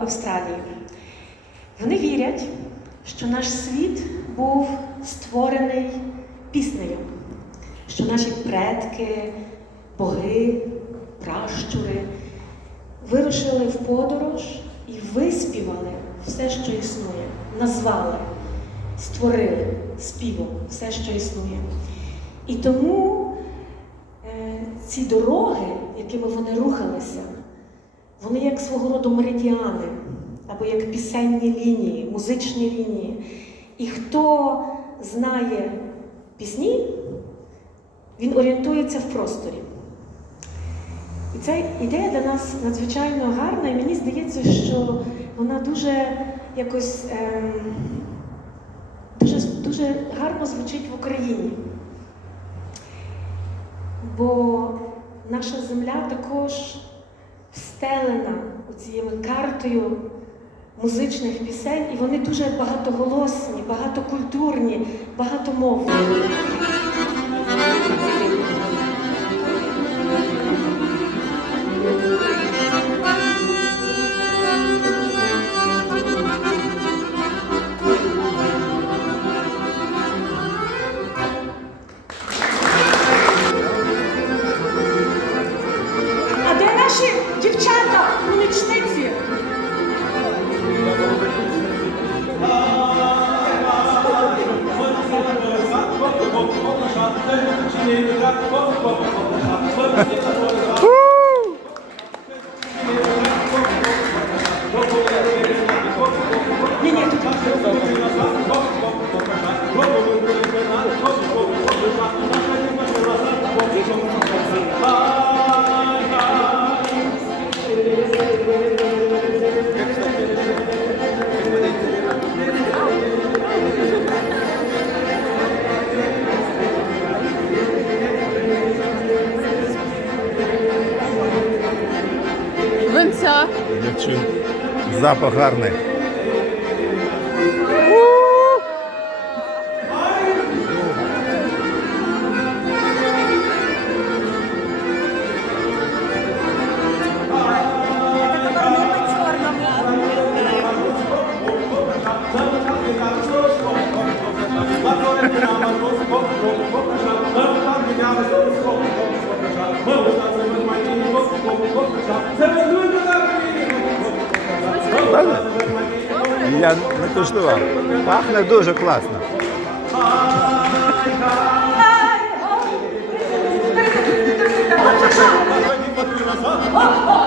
Австралії. Вони вірять, що наш світ був створений піснею, що наші предки, боги, пращури вирушили в подорож і виспівали все, що існує, назвали, створили співом все, що існує. І тому е, ці дороги, якими вони рухалися, вони як свого роду меридіани, або як пісенні лінії, музичні лінії. І хто знає пісні, він орієнтується в просторі. І ця ідея для нас надзвичайно гарна, і мені здається, що вона дуже якось ем, дуже, дуже гарно звучить в Україні. Бо наша земля також встелена цією картою музичних пісень, і вони дуже багатоголосні, багатокультурні, багатомовні. Запах гарний. Я не куштував. Пахне дуже класно. Oh,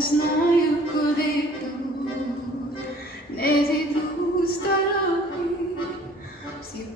не знаю, куди йду, не зійду старої, всі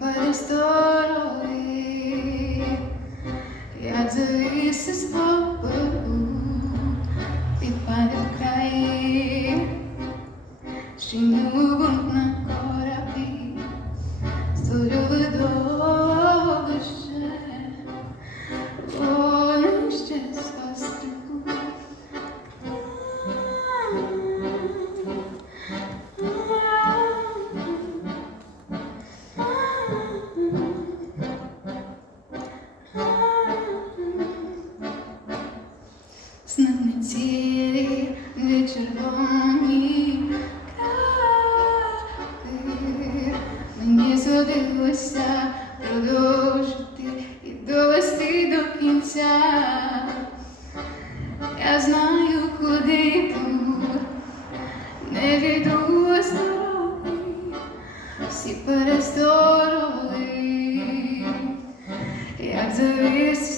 не віду дороги, всі перестороги, як завіси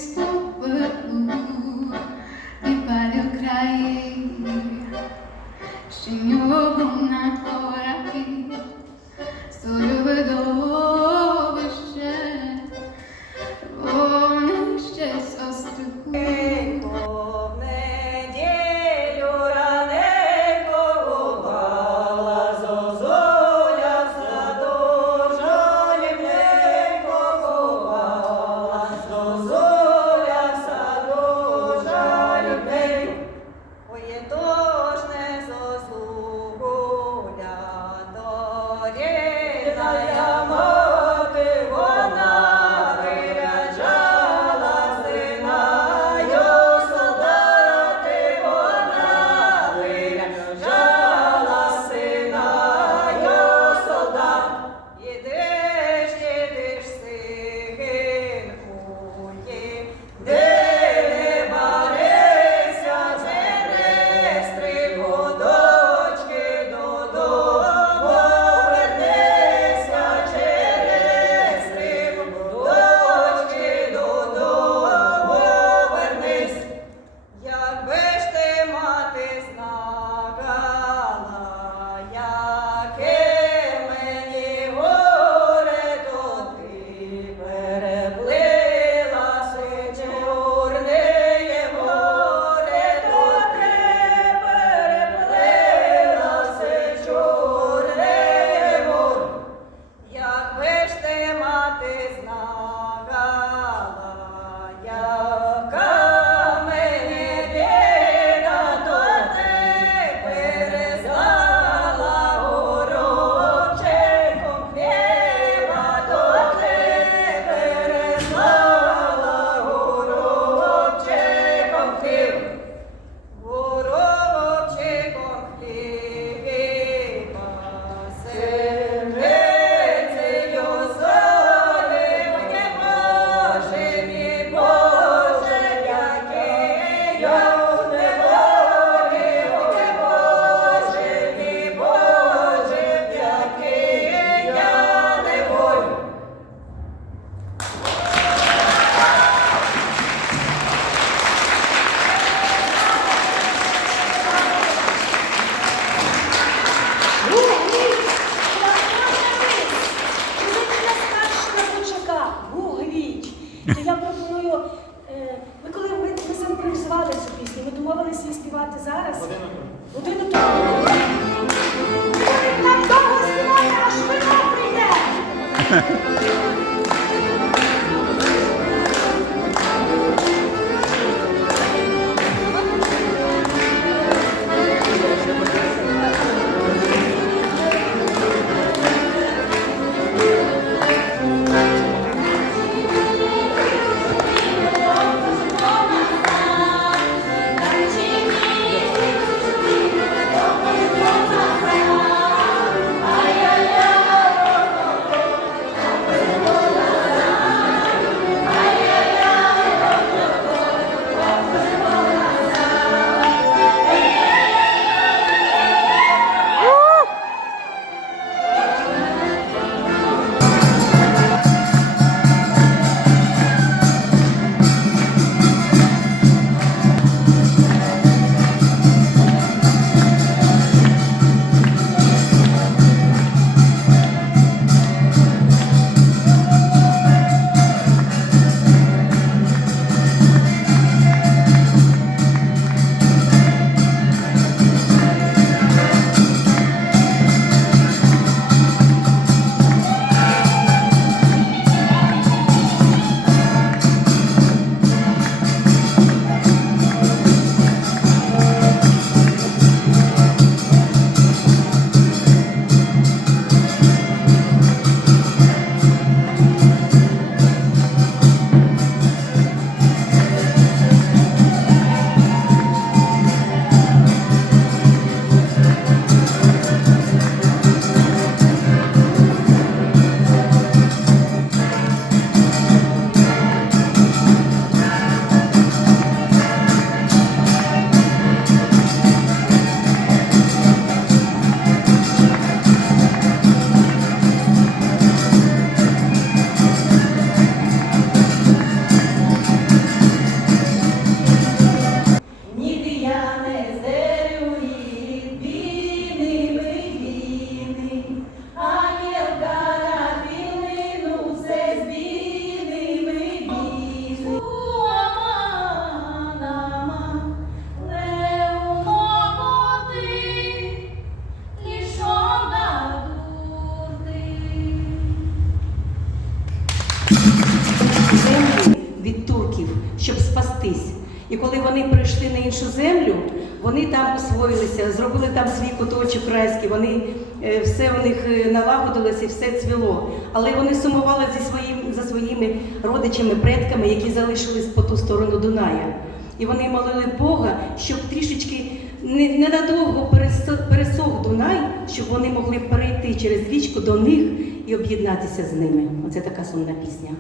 землю, вони там освоїлися, зробили там свій куточок райський, вони е, все у них е, налагодилося і все цвіло. Але вони сумували зі своїм, за своїми родичами, предками, які залишились по ту сторону Дуная. І вони молили Бога, щоб трішечки ненадовго пересох, пересох Дунай, щоб вони могли перейти через річку до них і об'єднатися з ними. Оце така сумна пісня.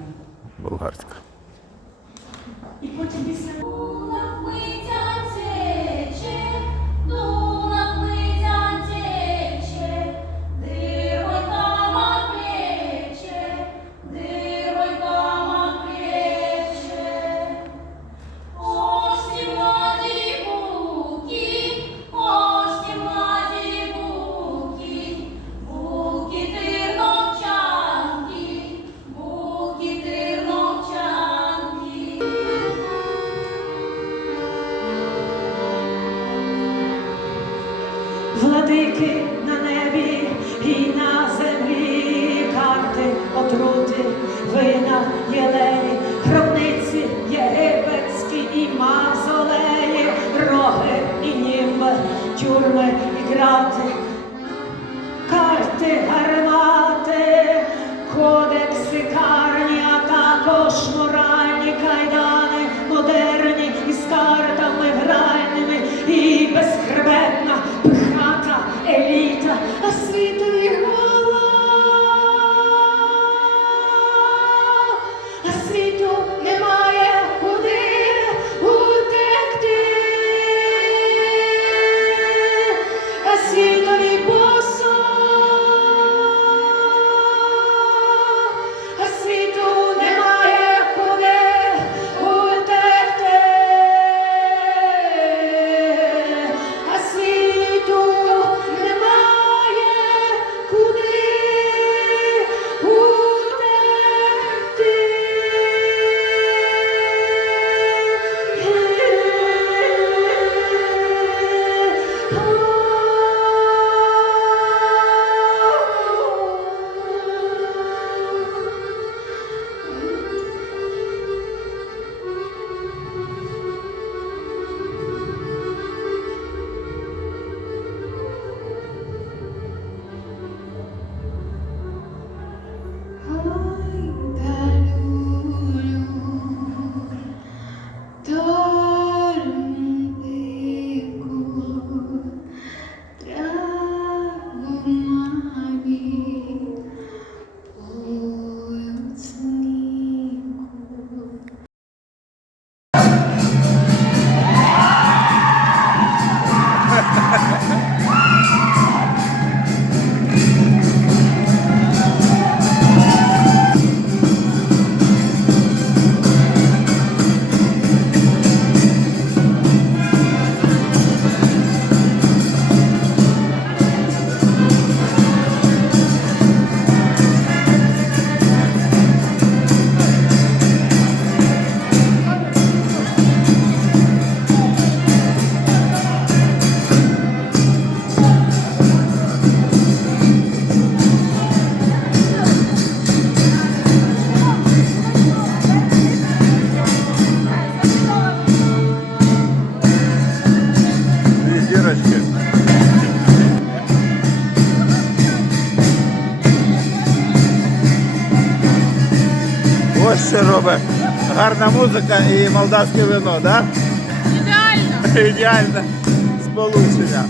Болгарська. І потім після. Владики на небі і на землі, карти, отрути, вина, єлеї, Ось гарна музика і молдавське вино, так? Да? Ідеально. Ідеальне сполучення.